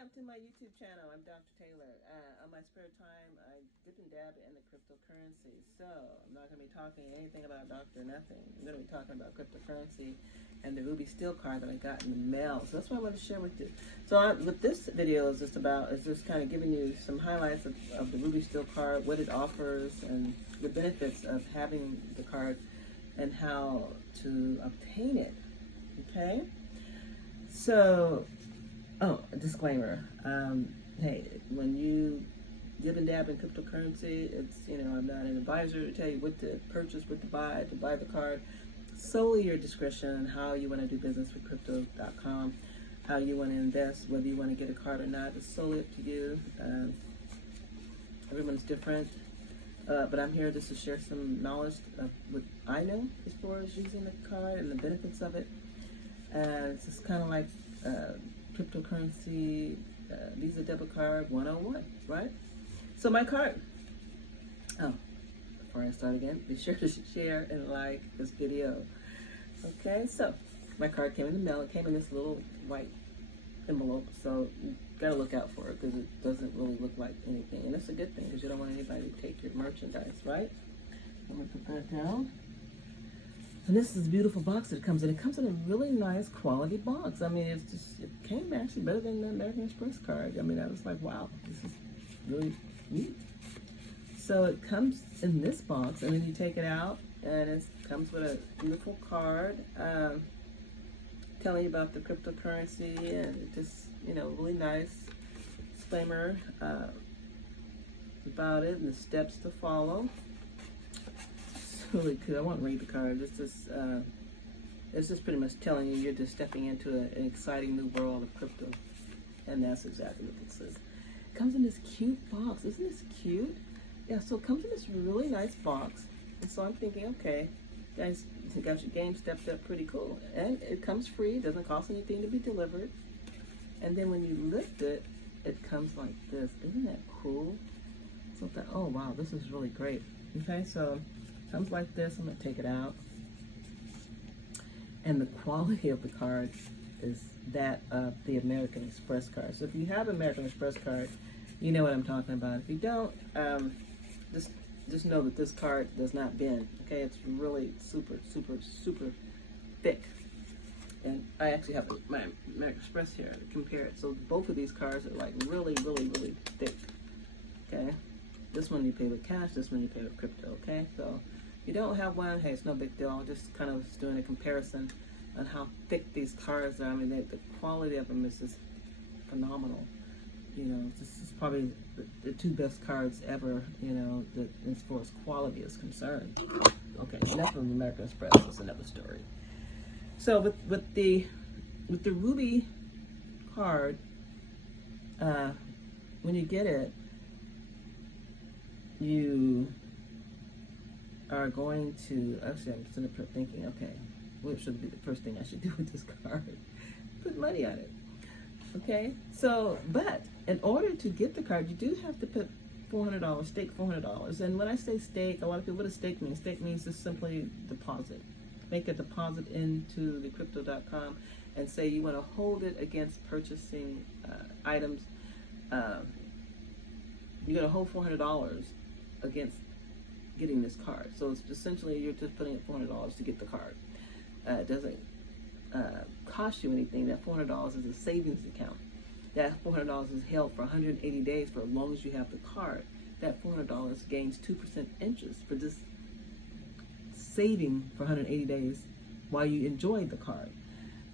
Welcome to my YouTube channel. I'm Dr. Taylor. On my spare time, I dip and dab in the cryptocurrency. So I'm not going to be talking anything about Dr. Nothing. I'm going to be talking about cryptocurrency and the Ruby Steel card that I got in the mail. So that's what I want to share with you. So what this video is just about is just kind of giving you some highlights of the Ruby Steel card, what it offers, and the benefits of having the card and how to obtain it. Okay? So, oh, a disclaimer. Hey, when you dib and dab in cryptocurrency, it's, I'm not an advisor to tell you what to purchase, what to buy the card. Solely your discretion on how you want to do business with crypto.com, how you want to invest, whether you want to get a card or not. It's solely up to you. Everyone's different. But I'm here just to share some knowledge of what I know as far as using the card and the benefits of it. It's just kind of like cryptocurrency, Visa debit card 101, right? So my card. Oh, before I start again, be sure to share and like this video. Okay, so my card came in the mail. It came in this little white envelope, so you gotta look out for it because it doesn't really look like anything, and that's a good thing because you don't want anybody to take your merchandise, right? I'm gonna put that down. And this is a beautiful box that it comes in. It comes in a really nice quality box. I mean, it came actually better than the American Express card. I mean, I was like, wow, this is really neat. So it comes in this box, and then you take it out, and it comes with a beautiful card telling you about the cryptocurrency and just, really nice disclaimer about it and the steps to follow. Really cool. I won't read the card. It's just pretty much telling you you're just stepping into an exciting new world of crypto, and that's exactly what this is. It comes in this cute box. Isn't this cute? Yeah. So it comes in this really nice box, and so I'm thinking, okay, guys, you got your game stepped up pretty cool, and it comes free. It doesn't cost anything to be delivered, and then when you lift it, it comes like this. Isn't that cool? So oh wow, this is really great. Okay, so. Comes like this. I'm going to take it out. And the quality of the card is that of the American Express card. So if you have an American Express card, you know what I'm talking about. If you don't, just know that this card does not bend. Okay, it's really super, super, super thick. And I actually have my American Express here to compare it. So both of these cards are like really, really, really thick. Okay, this one you pay with cash. This one you pay with crypto. Okay, so. If you don't have one, hey, it's no big deal. I'm just kind of doing a comparison on how thick these cards are. I mean, the quality of them is just phenomenal. This is probably the two best cards ever, as far as quality is concerned. Okay, enough of American Express. That's another story. So with the Ruby card, when you get it, you are going to, actually I'm sitting up thinking, okay, what should be the first thing I should do with this card? Put money on it. Okay, so, but in order to get the card, you do have to put $400, stake $400. And when I say stake, a lot of people, what does stake mean? Stake means just simply deposit. Make a deposit into the crypto.com and say you want to hold it against purchasing items. You're going to hold $400 against getting this card. So it's essentially you're just putting in $400 to get the card. It doesn't cost you anything. That $400 is a savings account. That $400 is held for 180 days for as long as you have the card. That $400 gains 2% interest for just saving for 180 days while you enjoy the card.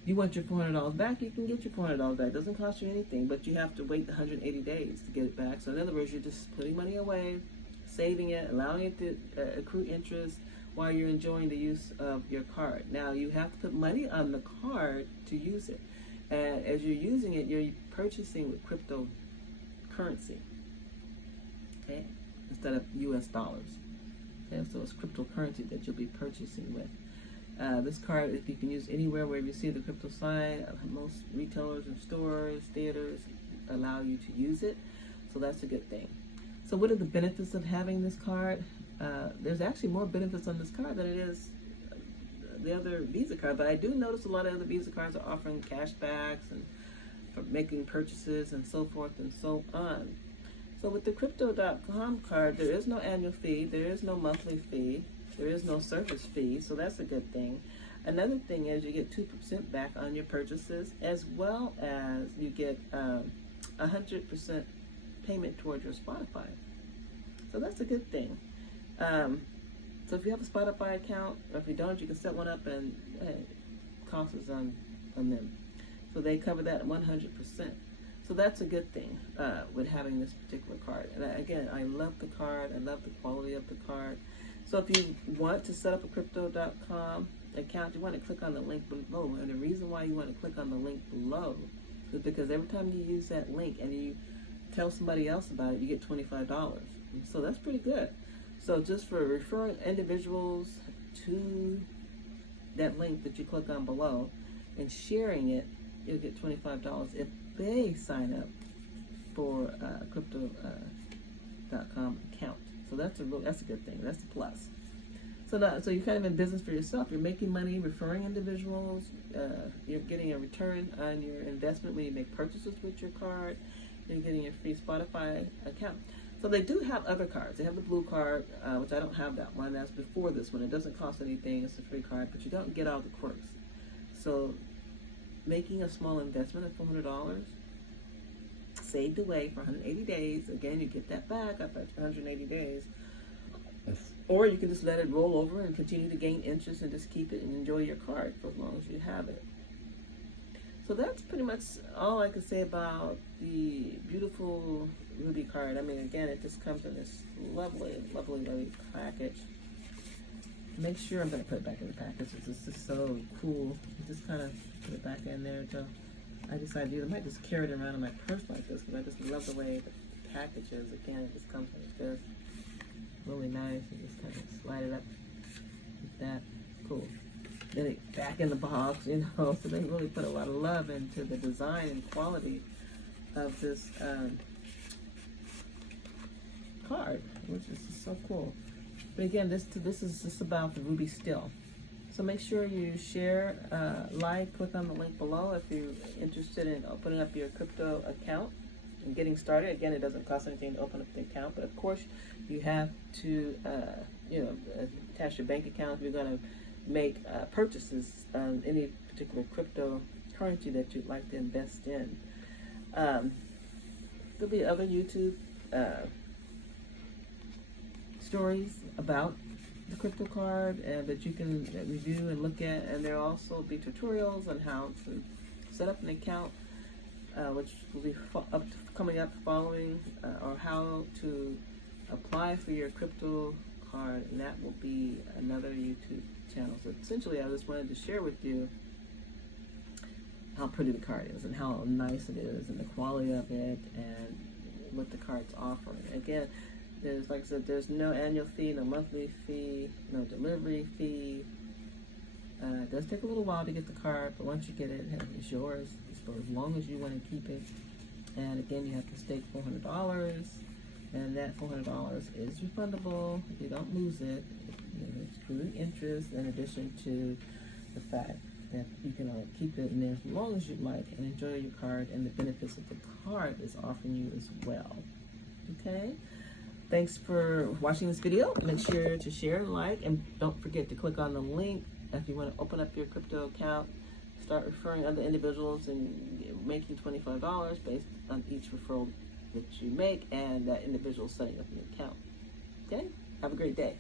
You want your $400 back, you can get your $400 back. It doesn't cost you anything, but you have to wait 180 days to get it back. So in other words, you're just putting money away, saving it, allowing it to accrue interest while you're enjoying the use of your card. Now, you have to put money on the card to use it. And as you're using it, you're purchasing with cryptocurrency, okay, instead of US dollars. Okay, so it's cryptocurrency that you'll be purchasing with. This card, if you can use anywhere where you see the crypto sign, most retailers and stores, theaters allow you to use it. So that's a good thing. So what are the benefits of having this card? There's actually more benefits on this card than it is the other Visa card, but I do notice a lot of other Visa cards are offering cash backs and making purchases and so forth and so on. So with the Crypto.com card, there is no annual fee, there is no monthly fee, there is no service fee, so that's a good thing. Another thing is you get 2% back on your purchases, as well as you get 100% payment towards your Spotify. So that's a good thing. So if you have a Spotify account, or if you don't, you can set one up and costs is on them. So they cover that 100%. So that's a good thing with having this particular card. And again, I love the card. I love the quality of the card. So if you want to set up a Crypto.com account, you want to click on the link below. And the reason why you want to click on the link below is because every time you use that link and you tell somebody else about it, you get $25. So that's pretty good. So just for referring individuals to that link that you click on below and sharing it, you'll get $25 if they sign up for a Crypto.com account. So that's a good thing. That's a plus. So you're kind of in business for yourself. You're making money referring individuals. You're getting a return on your investment when you make purchases with your card. You're getting a free Spotify account. So they do have other cards. They have the blue card, which I don't have that one. That's before this one. It doesn't cost anything. It's a free card, but you don't get all the quirks. So making a small investment of $400 saved away for 180 days. Again, you get that back after 180 days. Or you can just let it roll over and continue to gain interest and just keep it and enjoy your card for as long as you have it. So that's pretty much all I can say about the beautiful Ruby card. I mean, again, it just comes in this lovely, lovely, lovely package. Make sure I'm going to put it back in the package. It's just so cool. Just kind of put it back in there until I decide to. I might just carry it around in my purse like this because I just love the way the package is. Again, it just comes like this. Really nice. You just kind of slide it up like that. Cool. Then it back in the box, you know. So they really put a lot of love into the design and quality of this card, which is just so cool. But again, this is just about the Ruby Still. So make sure you share, like, click on the link below if you're interested in opening up your crypto account and getting started. Again, it doesn't cost anything to open up the account, but of course you have to, attach your bank account if you're going to make purchases on any particular cryptocurrency that you'd like to invest in. There'll be other YouTube stories about the crypto card that you can review and look at, and there'll also be tutorials on how to set up an account, which will be coming up following, or how to apply for your crypto card, and that will be another YouTube channel. So essentially, I just wanted to share with you how pretty the card is and how nice it is and the quality of it and what the card's offering. Again, there's, like I said, there's no annual fee, no monthly fee, no delivery fee. It does take a little while to get the card, but once you get it, it's yours. It's for as long as you want to keep it. And again, you have to stake $400, and that $400 is refundable. You don't lose it. It's accruing interest in addition to the fact that you can keep it in there as long as you like and enjoy your card and the benefits that the card is offering you as well. Okay? Thanks for watching this video. Make sure to share and like, and don't forget to click on the link if you want to open up your crypto account, start referring other individuals and making $25 based on each referral that you make and that individual setting up an account. Okay? Have a great day.